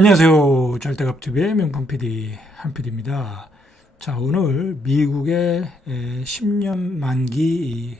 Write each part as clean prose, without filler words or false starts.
안녕하세요. 절대값TV의 명품 PD 한PD입니다. 자, 오늘 미국의 10년 만기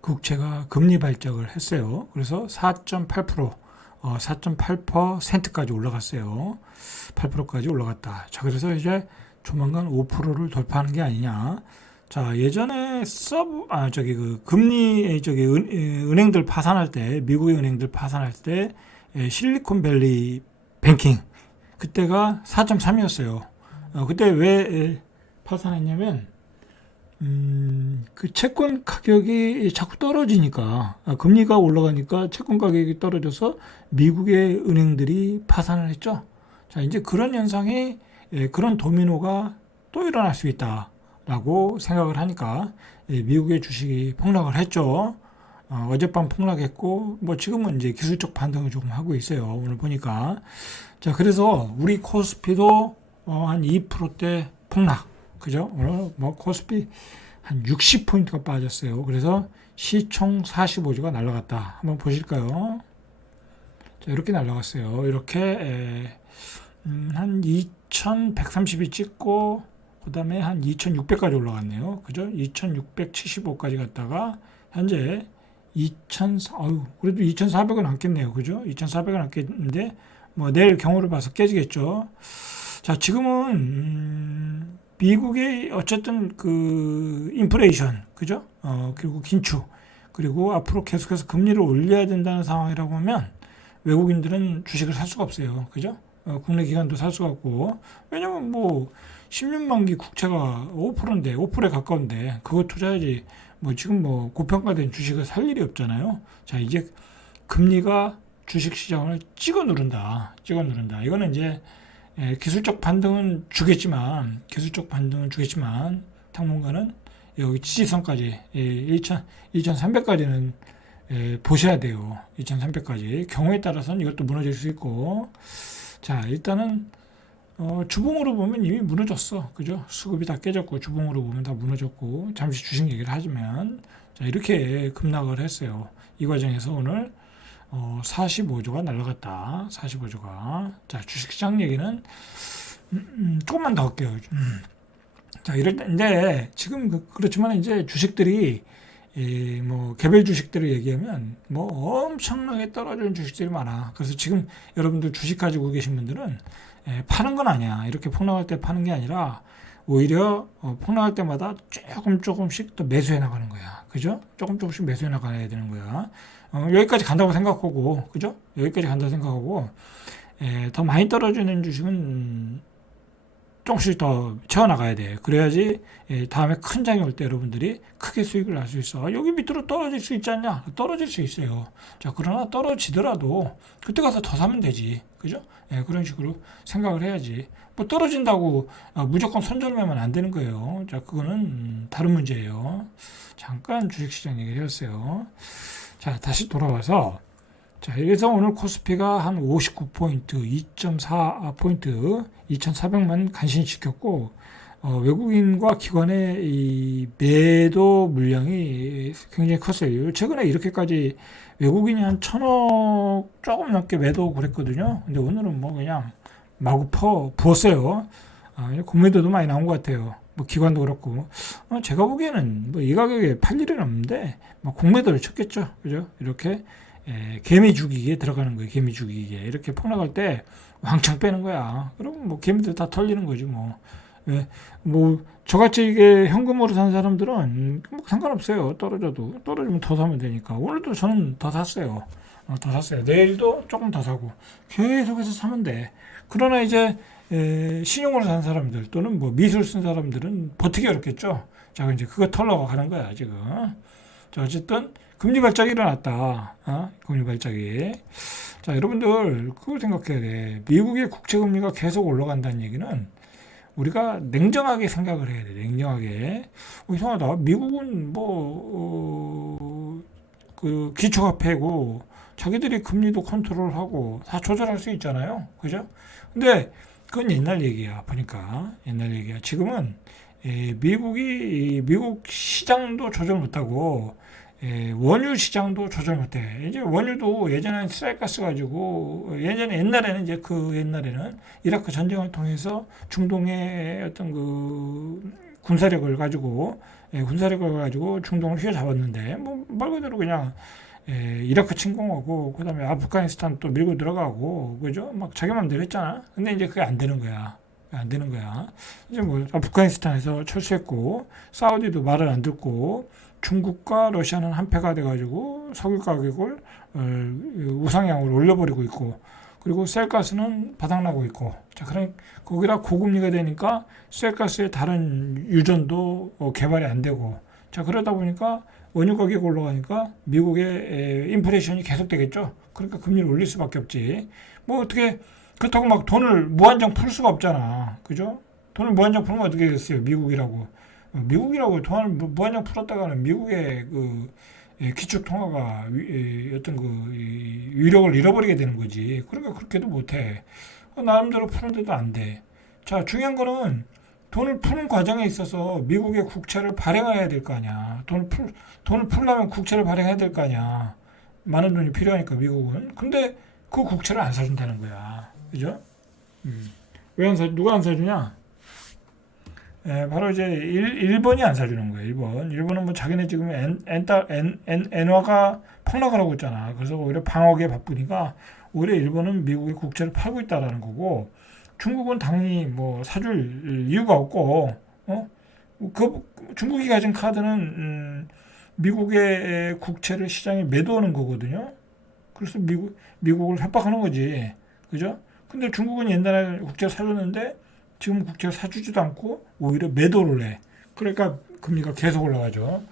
국채가 금리 발작을 했어요. 그래서 4.8%, 4.8%까지 올라갔어요. 8%까지 올라갔다. 자, 그래서 이제 조만간 5%를 돌파하는 게 아니냐. 자, 예전에 은행들 파산할 때, 미국의 은행들 파산할 때, 실리콘밸리 뱅킹 그때가 4.3이었어요. 그때 왜 파산했냐면 그 채권 가격이 자꾸 떨어지니까 금리가 올라가니까 채권 가격이 떨어져서 미국의 은행들이 파산을 했죠. 자, 이제 그런 현상이 그런 도미노가 또 일어날 수 있다라고 생각을 하니까 미국의 주식이 폭락을 했죠. 어젯밤 폭락했고, 뭐 지금은 이제 기술적 반등을 조금 하고 있어요. 오늘 보니까. 자, 그래서 우리 코스피도 한 2%대 폭락. 그죠? 오늘 뭐 코스피 한 60포인트가 빠졌어요. 그래서 시총 45주가 날라갔다. 한번 보실까요? 자, 이렇게 날라갔어요. 이렇게, 한 2130이 찍고, 그 다음에 한 2600까지 올라갔네요. 그죠? 2675까지 갔다가, 현재 그래도 2,400은 안겠네요. 그죠? 2,400은 안겠는데, 뭐, 내일 경우를 봐서 깨지겠죠. 자, 지금은, 미국의 어쨌든 그, 인플레이션, 그죠? 그리고 긴축, 그리고 앞으로 계속해서 금리를 올려야 된다는 상황이라고 하면, 외국인들은 주식을 살 수가 없어요. 그죠? 국내 기관도 살 수가 없고, 왜냐면 뭐, 10년 만기 국채가 5%인데, 5%에 가까운데, 그거 투자해야지. 뭐 지금 뭐 고평가된 주식을 살 일이 없잖아요. 자, 이제 금리가 주식 시장을 찍어 누른다. 이거는 이제 기술적 반등은 주겠지만 당분간은 여기 지지선까지 2,300까지는 보셔야 돼요. 2,300까지. 경우에 따라서는 이것도 무너질 수 있고. 자, 일단은 주봉으로 보면 이미 무너졌어. 그죠? 수급이 다 깨졌고, 주봉으로 보면 다 무너졌고, 잠시 주식 얘기를 하자면, 자, 이렇게 급락을 했어요. 이 과정에서 오늘, 45조가 날라갔다. 45조가. 자, 주식시장 얘기는, 조금만 더 할게요. 자, 이럴 때, 이제, 지금, 그렇지만 이제 주식들이, 뭐, 개별 주식들을 얘기하면, 뭐, 엄청나게 떨어지는 주식들이 많아. 그래서 지금 여러분들 주식 가지고 계신 분들은, 파는 건 아니야. 이렇게 폭락할 때 파는 게 아니라 오히려 폭락할 때마다 조금씩 또 매수해 나가는 거야. 그죠? 조금씩 매수해 나가야 되는 거야. 여기까지 간다고 생각하고, 그죠? 여기까지 간다고 생각하고, 더 많이 떨어지는 주식은 조금씩 더 채워나가야 돼. 그래야지 다음에 큰 장이 올 때 여러분들이 크게 수익을 낼 수 있어. 여기 밑으로 떨어질 수 있지 않냐? 떨어질 수 있어요. 자, 그러나 떨어지더라도 그때 가서 더 사면 되지. 그죠? 그런 식으로 생각을 해야지. 뭐 떨어진다고 무조건 손절하면 안 되는 거예요. 자, 그거는 다른 문제예요. 잠깐 주식시장 얘기를 했어요. 자, 다시 돌아와서 자, 그래서 오늘 코스피가 한 59포인트, 2.4포인트, 2,400만 간신시켰고, 외국인과 기관의 이 매도 물량이 굉장히 컸어요. 최근에 이렇게까지 외국인이 한 1,000억 조금 넘게 매도 그랬거든요. 근데 오늘은 뭐 그냥 마구 부었어요. 공매도도 많이 나온 것 같아요. 뭐 기관도 그렇고. 제가 보기에는 뭐 이 가격에 팔 일은 없는데, 뭐 공매도를 쳤겠죠. 그죠? 이렇게. 개미 죽이기에 들어가는 거예요. 개미 죽이기에. 이렇게 폭락할 때 왕창 빼는 거야. 그럼 뭐 개미들 다 털리는 거지 뭐. 뭐 저같이 이게 현금으로 산 사람들은 뭐 상관없어요. 떨어지면 더 사면 되니까. 오늘도 저는 더 샀어요. 더 샀어요. 내일도 조금 더 사고 계속해서 사면 돼. 그러나 이제 신용으로 산 사람들 또는 뭐 미술 쓴 사람들은 버티기 어렵겠죠. 자, 이제 그거 털러 가는 거야 지금. 자, 어쨌든 금리 발작이 일어났다. 금리 발작이. 자, 여러분들 그걸 생각해야 돼. 미국의 국채 금리가 계속 올라간다는 얘기는 우리가 냉정하게 생각을 해야 돼. 냉정하게. 이상하다. 미국은 뭐 그 기초화폐고 자기들이 금리도 컨트롤하고 다 조절할 수 있잖아요. 그죠? 근데 그건 옛날 얘기야. 보니까 옛날 얘기야. 지금은 미국 시장도 조절 못하고 원유 시장도 조절 못해. 이제 원유도 예전에는 쌀가스 가지고 옛날에는 이제 그 옛날에는 이라크 전쟁을 통해서 중동의 어떤 그 군사력을 가지고 중동을 휘어잡았는데 뭐 말 그대로 그냥 이라크 침공하고 그다음에 아프가니스탄 또 밀고 들어가고 그죠? 막 자기 맘대로 했잖아. 근데 이제 그게 안 되는 거야. 안 되는 거야. 이제 뭐 아프가니스탄에서 철수했고 사우디도 말을 안 듣고 중국과 러시아는 한패가 돼가지고 석유 가격을 우상향으로 올려버리고 있고 그리고 셀가스는 바닥나고 있고 자 그럼 거기다 고금리가 되니까 셀가스의 다른 유전도 개발이 안 되고 자 그러다 보니까 원유 가격이 올라가니까 미국의 인플레이션이 계속되겠죠. 그러니까 금리를 올릴 수밖에 없지. 뭐 어떻게 그렇다고 막 돈을 무한정 풀 수가 없잖아. 그죠? 돈을 무한정 풀면 어떻게 되겠어요? 미국이라고 돈을 무한정 풀었다가는 미국의 그 기축 통화가 어떤 그 위력을 잃어버리게 되는 거지. 그러니까 그렇게도 못해. 나름대로 푸는데도 안 돼. 자, 중요한 거는 돈을 푸는 과정에 있어서 미국의 국채를 발행해야 될 거 아니야. 돈을 풀려면 국채를 발행해야 될 거 아니야. 많은 돈이 필요하니까 미국은. 근데 그 국채를 안 사준다는 거야. 그죠? 왜 안 사, 누가 안 사주냐? 바로 이제 일본이 안 사주는 거예요. 일본은 뭐 자기네 지금 엔화가 폭락을 하고 있잖아. 그래서 오히려 방어에 바쁘니까 오히려 일본은 미국의 국채를 팔고 있다라는 거고 중국은 당연히 뭐 사줄 이유가 없고 그 중국이 가진 카드는 미국의 국채를 시장에 매도하는 거거든요. 그래서 미국을 협박하는 거지. 그죠? 근데 중국은 옛날에 국채를 사줬는데 지금 국채를 사주지도 않고 오히려 매도를 해. 그러니까 금리가 계속 올라가죠.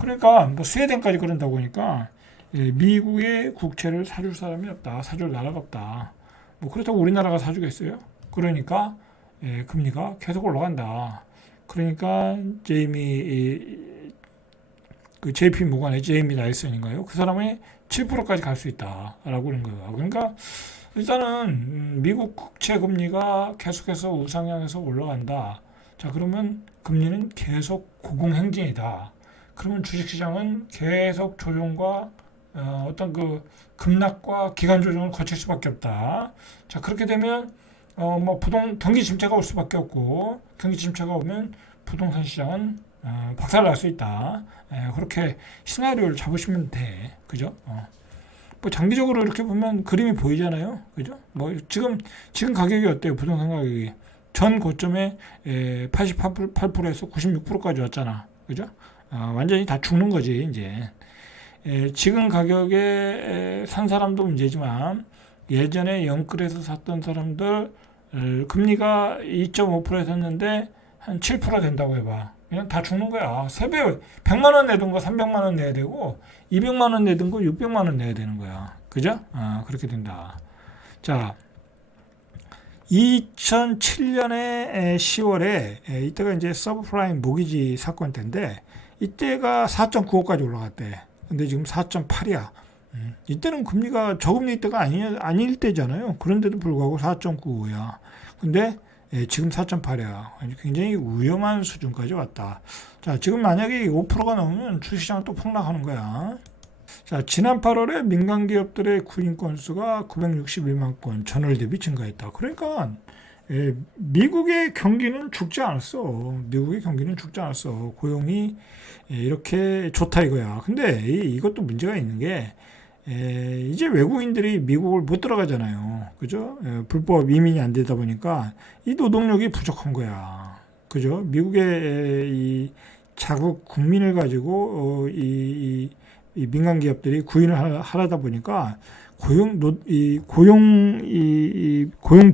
그러니까 뭐 스웨덴까지 그런다고 하니까 미국의 국채를 사줄 사람이 없다. 사줄 나라가 없다. 뭐 그렇다고 우리나라가 사주겠어요? 그러니까 금리가 계속 올라간다. 그러니까 그 JP 모간의 제이미 나이슨인가요? 그 사람이 7%까지 갈 수 있다라고 그런 거예요. 그러니까 일단은 미국 국채 금리가 계속해서 우상향해서 올라간다. 자, 그러면 금리는 계속 고공행진이다. 그러면 주식시장은 계속 조정과 어떤 그 급락과 기간 조정을 거칠 수밖에 없다. 자, 그렇게 되면 뭐 경기 침체가 올 수밖에 없고 경기 침체가 오면 부동산 시장은 박살날 수 있다. 그렇게 시나리오를 잡으시면 돼. 그죠? 뭐 장기적으로 이렇게 보면 그림이 보이잖아요. 그죠? 뭐 지금 가격이 어때요? 부동산 가격이 전 고점에 88%에서 96%까지 왔잖아. 그죠? 완전히 다 죽는 거지, 이제. 지금 가격에 산 사람도 문제지만 예전에 영끌에서 샀던 사람들 금리가 2.5%에 샀는데 한 7% 된다고 해봐. 그냥 다 죽는 거야. 3배, 100만 원 내던 거 300만 원 내야 되고 200만 원 내던 거 600만 원 내야 되는 거야. 그죠? 그렇게 된다. 자, 2007년에 10월에 이때가 이제 서브프라임 모기지 사건 때인데 이때가 4.95까지 올라갔대. 근데 지금 4.8이야. 이때는 금리가 저금리 때가 아닐 때잖아요. 그런데도 불구하고 4.95야. 근데 지금 4.8이야. 굉장히 위험한 수준까지 왔다. 자, 지금 만약에 5%가 넘으면 주식시장은 또 폭락하는 거야. 자, 지난 8월에 민간 기업들의 구인 건수가 961만 건 전월 대비 증가했다. 그러니까 미국의 경기는 죽지 않았어. 고용이 이렇게 좋다 이거야. 근데 이것도 문제가 있는 게 이제 외국인들이 미국을 못 들어가잖아요. 그죠? 불법 이민이 안 되다 보니까 이 노동력이 부족한 거야. 그죠? 미국의 이 자국 국민을 가지고 이 민간 기업들이 구인을 하다 보니까 고용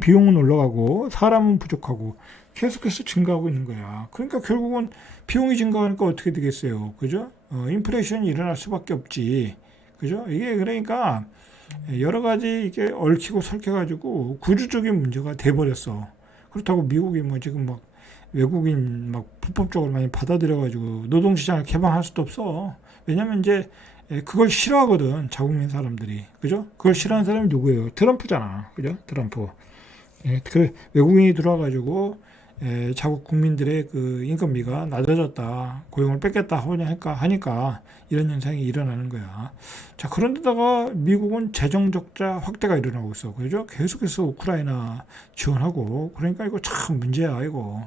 비용은 올라가고 사람은 부족하고 계속해서 증가하고 있는 거야. 그러니까 결국은 비용이 증가하니까 어떻게 되겠어요? 그죠? 인플레이션이 일어날 수밖에 없지. 그죠? 이게 그러니까 여러 가지 이게 얽히고 설켜가지고 구조적인 문제가 돼버렸어. 그렇다고 미국이 뭐 지금 막 외국인 막 불법적으로 많이 받아들여가지고 노동시장을 개방할 수도 없어. 왜냐면 이제 그걸 싫어하거든, 자국민 사람들이. 그죠? 그걸 싫어하는 사람이 누구예요? 트럼프잖아. 그죠? 트럼프. 그 외국인이 들어와가지고 자국 국민들의 그 인건비가 낮아졌다, 고용을 뺏겠다 하니까 이런 현상이 일어나는 거야. 자, 그런데다가 미국은 재정 적자 확대가 일어나고 있어. 그죠? 계속해서 우크라이나 지원하고, 그러니까 이거 참 문제야, 이거.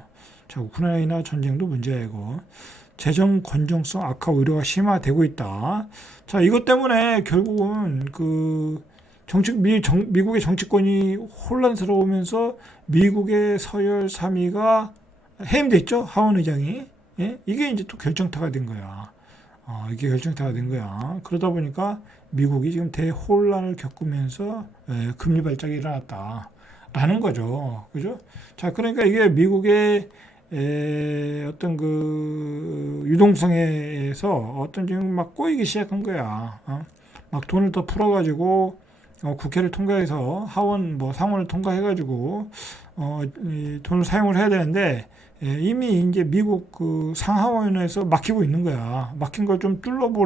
자, 우크라이나 전쟁도 문제야, 이거. 재정 건전성 악화 우려가 심화되고 있다. 자, 이것 때문에 결국은 미국의 정치권이 혼란스러우면서 미국의 서열 3위가 해임됐죠. 하원 의장이. 예? 이게 이제 또 결정타가 된 거야. 이게 결정타가 된 거야. 그러다 보니까 미국이 지금 대혼란을 겪으면서 금리 발작이 일어났다. 라는 거죠. 그죠? 자, 그러니까 이게 미국의 어떤 그 유동성에서 어떤 지금 막 꼬이기 시작한 거야. 막 돈을 더 풀어가지고 국회를 통과해서 하원 뭐 상원을 통과해가지고 이 돈을 사용을 해야 되는데 이미 이제 미국 그 상하원에서 막히고 있는 거야. 막힌 걸 좀 뚫으려고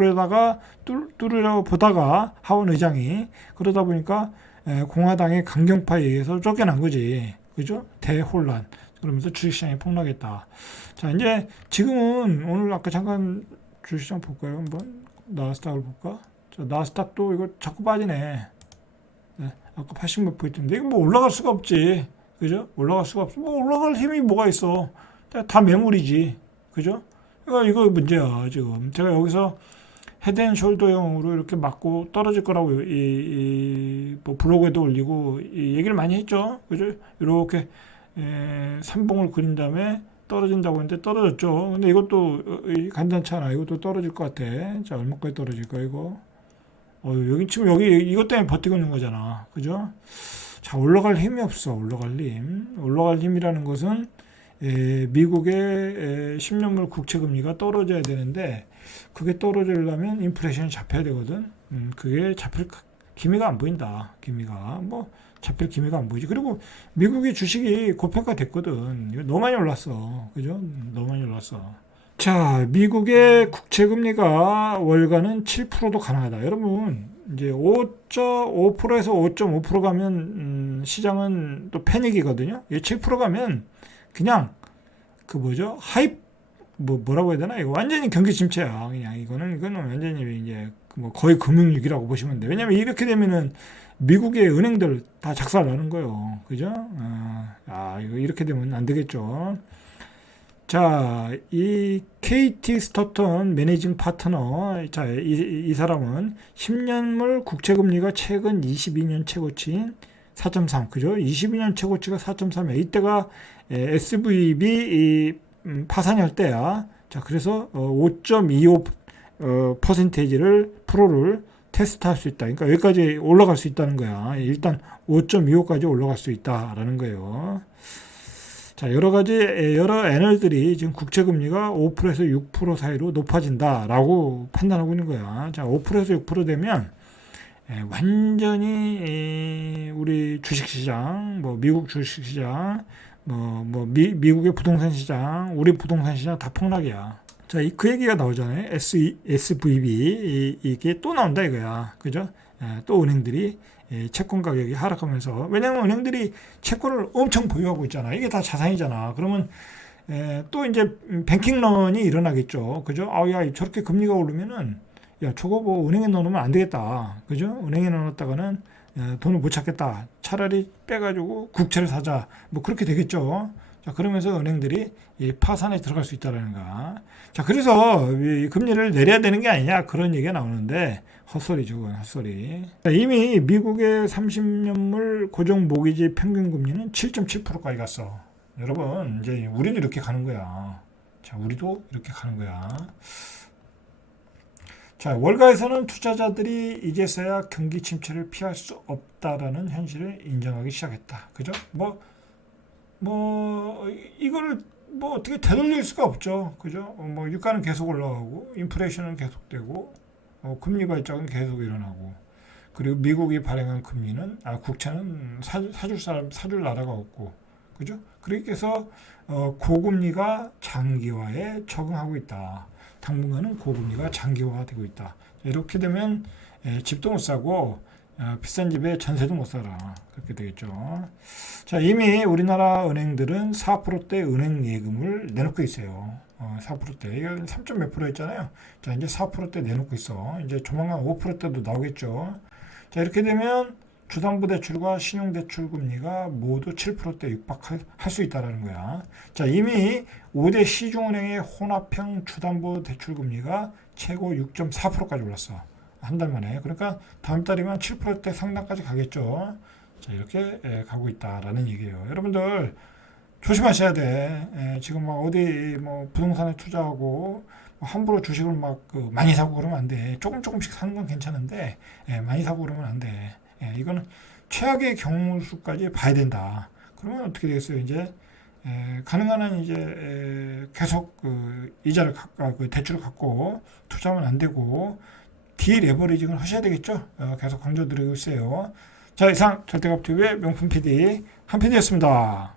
보다가 하원 의장이 그러다 보니까 공화당의 강경파에 의해서 쫓겨난 거지. 그죠? 대혼란. 그러면서 주식시장이 폭락했다. 자, 이제 지금은 오늘 아까 잠깐 주식시장 볼까요? 한번 나스닥을 볼까? 자, 나스닥도 이거 자꾸 빠지네. 네, 아까 80몇 포인트인데 이거 뭐 올라갈 수가 없지. 그죠? 올라갈 수가 없어. 뭐 올라갈 힘이 뭐가 있어? 다 매물이지. 그죠? 그러니까 이거 문제야, 지금. 제가 여기서 헤드앤숄더형으로 이렇게 맞고 떨어질 거라고 뭐 블로그에도 올리고 얘기를 많이 했죠. 그죠? 이렇게 삼봉을 그린 다음에 떨어진다고 했는데 떨어졌죠. 근데 이것도 간단치 않아. 이것도 떨어질 것 같아. 자, 얼마까지 떨어질까 이거? 여기 지금 이것 때문에 버티고 있는 거잖아. 그죠? 자, 올라갈 힘이 없어. 올라갈 힘. 올라갈 힘이라는 것은 미국의 10년물 국채 금리가 떨어져야 되는데 그게 떨어지려면 인플레이션이 잡혀야 되거든. 그게 잡힐 기미가 안 보인다. 기미가 뭐 잡힐 기미가 안 보이지. 그리고 미국의 주식이 고평가 됐거든. 이거 너무 많이 올랐어. 그죠? 너무 많이 올랐어. 자, 미국의 국채 금리가 월가는 7%도 가능하다. 여러분, 이제 5.5%에서 5.5% 가면 시장은 또 패닉이거든요. 7% 가면 그냥 그 뭐죠? 뭐라고 해야 되나? 이거 완전히 경기 침체야. 그냥 이거는 완전히 이제 뭐 거의 금융위기라고 보시면 돼. 왜냐면 이렇게 되면은 미국의 은행들 다 작살나는 거예요. 그죠? 이거 이렇게 되면 안 되겠죠. 자, 이 KT 스토턴 매니징 파트너, 자, 이 사람은 10년물 국채금리가 최근 22년 최고치인 4.3, 그죠? 22년 최고치가 4.3이야. 이때가 SVB 파산할 때야. 자, 그래서 5.25 프로를 테스트할 수 있다. 그러니까 여기까지 올라갈 수 있다는 거야. 일단 5.25까지 올라갈 수 있다라는 거예요. 자, 여러 애널들이 지금 국채금리가 5%에서 6% 사이로 높아진다라고 판단하고 있는 거야. 자, 5%에서 6% 되면 완전히 우리 주식시장, 뭐 미국 주식시장, 미국의 부동산 시장, 우리 부동산 시장 다 폭락이야. 자, 그 얘기가 나오잖아요. SVB 이게 또 나온다 이거야. 그죠? 또 은행들이 채권 가격이 하락하면서, 왜냐하면 은행들이 채권을 엄청 보유하고 있잖아. 이게 다 자산이잖아. 그러면 또 이제 뱅킹런이 일어나겠죠. 그죠? 야, 저렇게 금리가 오르면은 야, 저거 뭐 은행에 넣어놓으면 안 되겠다. 그죠? 은행에 넣어놨다가는 돈을 못 찾겠다. 차라리 빼가지고 국채를 사자. 뭐 그렇게 되겠죠. 자, 그러면서 은행들이 이 파산에 들어갈 수 있다라는 거. 자, 그래서 이 금리를 내려야 되는 게 아니냐 그런 얘기가 나오는데 헛소리죠, 그건 헛소리. 자, 이미 미국의 30년물 고정 모기지 평균 금리는 7.7%까지 갔어. 여러분, 이제 우리도 이렇게 가는 거야. 자, 우리도 이렇게 가는 거야. 자, 월가에서는 투자자들이 이제서야 경기 침체를 피할 수 없다라는 현실을 인정하기 시작했다. 그죠? 이거를 어떻게 되돌릴 수가 없죠. 그죠? 유가는 계속 올라가고, 인플레이션은 계속되고, 금리 발작은 계속 일어나고, 그리고 미국이 발행한 국채는 사줄 나라가 없고, 그죠? 그래서, 고금리가 장기화에 적응하고 있다. 당분간은 고금리가 장기화되고 있다. 이렇게 되면, 집도 못 사고, 비싼 집에 전세도 못 살아. 그렇게 되겠죠. 자, 이미 우리나라 은행들은 4%대 은행 예금을 내놓고 있어요. 4%대. 이거 3점 몇 프로 했잖아요. 자, 이제 4%대 내놓고 있어. 이제 조만간 5%대도 나오겠죠. 자, 이렇게 되면 주담보대출과 신용대출 금리가 모두 7%대 육박할 수 있다는 거야. 자, 이미 5대 시중은행의 혼합형 주담보대출 금리가 최고 6.4%까지 올랐어. 한 달 만에. 그러니까 다음 달이면 7%대 상단까지 가겠죠. 자, 이렇게 가고 있다라는 얘기예요. 여러분들 조심하셔야 돼. 지금 막 어디 뭐 부동산에 투자하고 뭐 함부로 주식을 막그 많이 사고 그러면 안 돼. 조금씩 사는 건 괜찮은데 많이 사고 그러면 안 돼. 이거는 최악의 경우 수까지 봐야 된다. 그러면 어떻게 되겠어요? 이제 가능한 한 이제 계속 그 이자를 그 대출을 갖고 투자하면 안 되고 디레버리징을 하셔야 되겠죠. 계속 강조드리고 있어요. 자, 이상 절대값TV의 명품 PD 한 PD였습니다.